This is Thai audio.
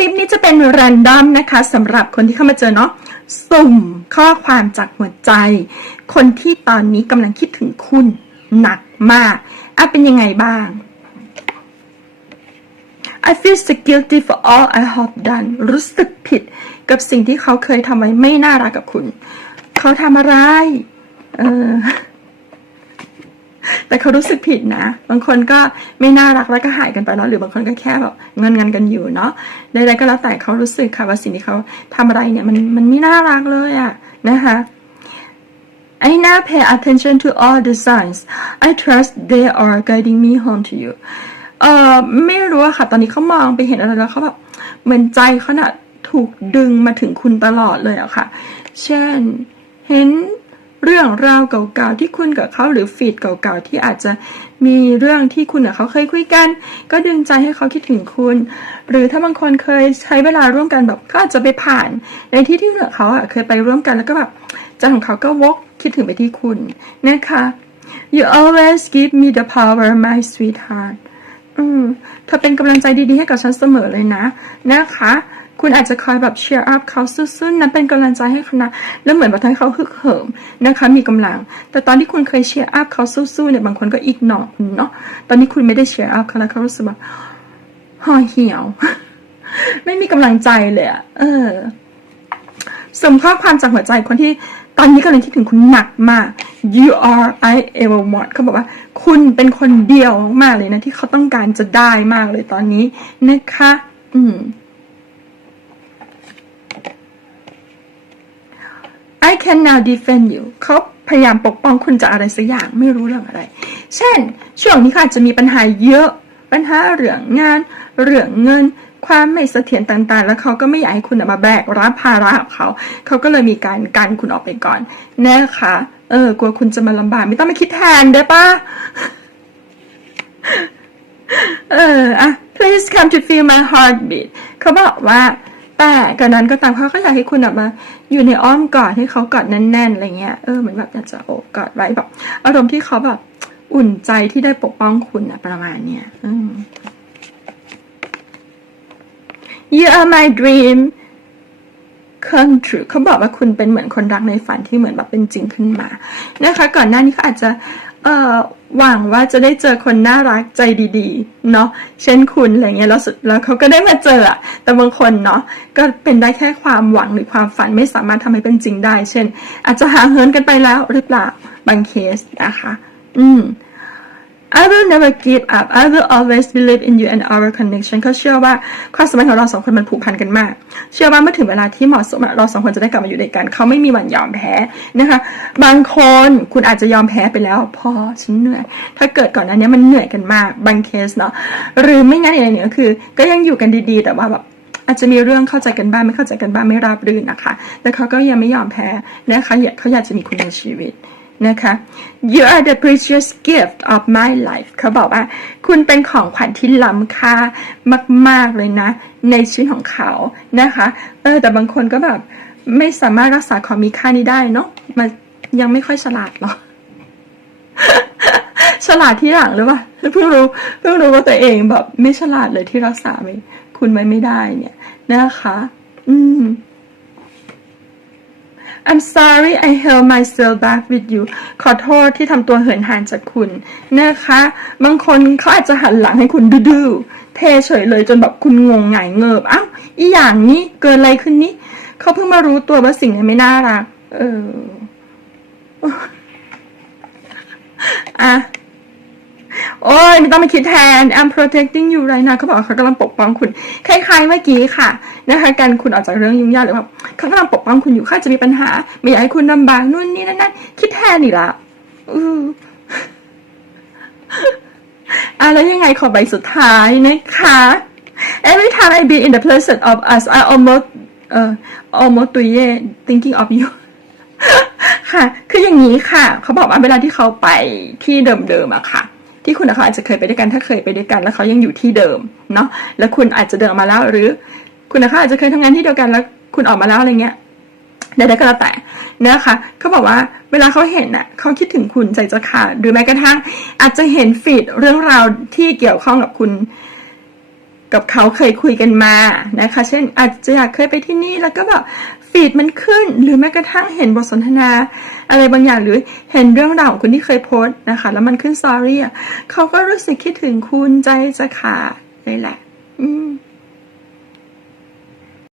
ลิปนี้จะเป็นแรนดอมนะคะสำหรับคนที่เข้ามาเจอเนาะสุ่มข้อความจากหัวใจ คนที่ตอนนี้กำลังคิดถึงคุณหนักมากอะเป็นยังไงบ้าง I feel so guilty for all I have done รู้สึกผิดกับสิ่งที่เขาเคยทำไว้ไม่น่ารักกับคุณ เขาทำอะไร เออ แต่เขารู้สึกผิดนะ บางคนก็ไม่น่ารักแล้วก็หายกันไปแล้วหรือบางคนก็แค่แบบเงินเงินกันอยู่เนาะใดๆก็แล้วแต่เขารู้สึกค่ะว่าสิ่งที่เขาทำอะไรเนี่ยมันมันไม่น่ารักเลยอะนะคะ I now pay attention to all the signs I trust they are guiding me home to you เอ่อไม่รู้อะค่ะ ตอนนี้เขามองไปเห็นอะไรแล้วเขาแบบเหมือนใจเขาน่ะถูกดึงมาถึงคุณตลอดเลยอะค่ะ เช่น เห็น เรื่องราวเก่าๆที่คุณกับเขาหรือฟีดเก่าๆที่อาจจะมีเรื่องที่คุณกับเขาเคยคุยกัน ก็ดึงใจให้เขาคิดถึงคุณ หรือถ้าบางคนเคยใช้เวลาร่วมกันแบบก็อาจจะไปผ่าน ในที่ที่เขาอะเคยไปร่วมกันแล้วก็แบบใจของเขาก็วกคิดถึงไปที่คุณนะคะ you always give me the power my sweetheart อืมเธอเป็นกำลังใจดีๆให้กับฉันเสมอเลยนะนะคะ คุณอาจจะคอยแบบเชียร์อัพเขาสู้ๆนะเป็นกำลังใจให้เขานะแล้วเหมือนแบบทำให้เขาฮึกเหิมนะคะมีกำลัง แต่ตอนที่คุณเคยเชียร์อัพเขาสู้ๆเนี่ยบางคนก็อีกหนอคุณเนาะตอนนี้คุณไม่ได้เชียร์อัพเขาแล้วเขารู้สึกแบบห่อเหี่ยว ไม่มีกำลังใจเลยอะเออส่งข้อความจากหัวใจคนที่ตอนนี้กำลังคิดถึงคุณหนักมาก you are I ever want เขาบอกว่า คุณเป็นคนเดียวมากเลยนะ ที่เขาต้องการจะได้มากเลยตอนนี้นะคะ อืม I can now defend you เขาพยายามปกป้องคุณจากอะไรสักอย่างไม่รู้เรื่องอะไร เช่น ช่วงนี้เขาอาจจะมีปัญหาเยอะ ปัญหาเรื่องงาน เรื่องเงิน ความไม่เสถียรต่างๆ แล้วเขาก็ไม่อยากให้คุณมาแบกรับภาระของเขา เขาก็เลยมีการกันคุณออกไปก่อนนะคะ เออกลัวคุณจะมาลำบากไม่ต้องมาคิดแทนได้ปะเอออะ please come to feel my heartbeat เขาบอกว่า แต่กันนั้นก็ตามเขาก็อยากให้คุณออกมา อยู่ในอ้อมกอดให้เขากอดแน่นๆอะไรเงี้ยเออเหมือนแบบอยากจะโอบกอดไว้แบบอารมณ์ที่เขาแบบอุ่นใจที่ได้ปกป้องคุณอะประมาณเนี้ยอืม You are my dream come true เขาบอกว่าคุณเป็นเหมือนคนรักในฝันที่เหมือนแบบเป็นจริงขึ้นมานะคะ ก่อนหน้านี้เขาอาจจะ เอ่อหวังว่าจะได้เจอคนน่ารักใจดีๆ เนาะเช่นคุณอะไรเงี้ยแล้วสุดแล้วเขาก็ได้มาเจออะแต่บางคนเนาะก็เป็นได้แค่ความหวังหรือความฝันไม่สามารถทำให้เป็นจริงได้ เช่น อาจจะหางเหินกันไปแล้วหรือเปล่าบางเคสนะคะ อืม I will never give up I will always believe in you and our connection เขาเชื่อว่าความสัมพันธ์ของเราสองคนมันผูกพันกันมาก เชื่อว่าเมื่อถึงเวลาที่เหมาะสมเราสองคนจะได้กลับมาอยู่ด้วยกัน เขาไม่มีวันยอมแพ้นะคะ บางคนคุณอาจจะยอมแพ้ไปแล้ว พอฉันเหนื่อย ถ้าเกิดก่อนอันนี้มันเหนื่อยกันมาก บางเคสเนาะ หรือไม่งั้นอย่างนึ่งก็คือ ก็ยังอยู่กันดีๆ แต่ว่าแบบอาจจะมีเรื่องเข้าใจกันบ้างไม่เข้าใจกันบ้างไม่ราบรื่นนะคะ แต่เขาก็ยังไม่ยอมแพ้นะคะเขาอยากจะมีคุณในชีวิต นะคะ you are the precious gift of my life เขาบอกว่า คุณเป็นของขวัญที่ล้ำค่ามาก ๆ เลยนะ ในชีวิตของเขานะคะ เออ แต่บางคนก็แบบไม่สามารถรักษาของมีค่านี้ได้เนาะมันยังไม่ค่อยฉลาดหรอกฉลาดที่หลังหรือเปล่าเพิ่งรู้เพิ่งรู้ว่าตัวเองแบบไม่ฉลาดเลยที่รักษาไม่คุณไว้ไม่ได้เนี่ยนะคะ อืม I'm sorry I held myself back with you ขอโทษที่ทำตัวเหินห่างจากคุณนะคะ บางคนเขาอาจจะหันหลังให้คุณดื้อเทเฉยเลยจนแบบคุณงงหงายเงิบอ้าวอีอย่างนี้เกิดอะไรขึ้นนี่เขาเพิ่งมารู้ตัวว่าสิ่งนี้ไม่น่ารัก เออ อะ โอ้ยไม่ต้องมาคิดแทน I'm protecting you right now เขาบอกเขากำลังปกป้องคุณ คล้ายๆเมื่อกี้ค่ะนะคะการคุณออกจากเรื่องยุ่งยากหรือแบบเขากำลังปกป้องคุณอยู่เขาอาจะมีปัญหา ไม่อยากให้คุณลำบากนู่นนี่นั่นนั่นคิดแทนอีกละอืออะแล้วยังไงขอใบสุดท้ายนะคะ Every time I be in the presence of us I almost เอ่อ almost ตุยเย่ thinking of you ค่ะ คืออย่างนี้ค่ะ เขาบอกว่าเวลาที่เขาไปที่เดิมๆอะค่ะ ที่คุณเขาอาจจะเคยไปด้วยกันถ้าเคยไปด้วยกัน แล้วเขายังอยู่ที่เดิมเนาะแล้วคุณอาจจะเดินมาแล้วหรือ คุณเขาอาจจะเคยทำงานที่เดียวกันแล้วคุณออกมาแล้วอะไรเงี้ยใดๆก็แล้วแต่นะคะเขาบอกว่าเวลาเขาเห็นน่ะเขาคิดถึงคุณใจจะขาดหรือแม้กระทั่งอาจจะเห็นฟีดเรื่องราวที่เกี่ยวข้องกับคุณ กับเขาเคยคุยกันมานะคะ เช่น อาจจะอยากเคยไปที่นี่แล้วก็แบบฟีดมันขึ้น หรือแม้กระทั่งเห็นบทสนทนา อะไรบางอย่างหรือเห็นเรื่องราวของคุณที่เคยโพสต์นะคะ แล้วมันขึ้นสตอรี่เขาก็รู้สึกคิดถึงคุณใจจะขาดเลยแหละ อืม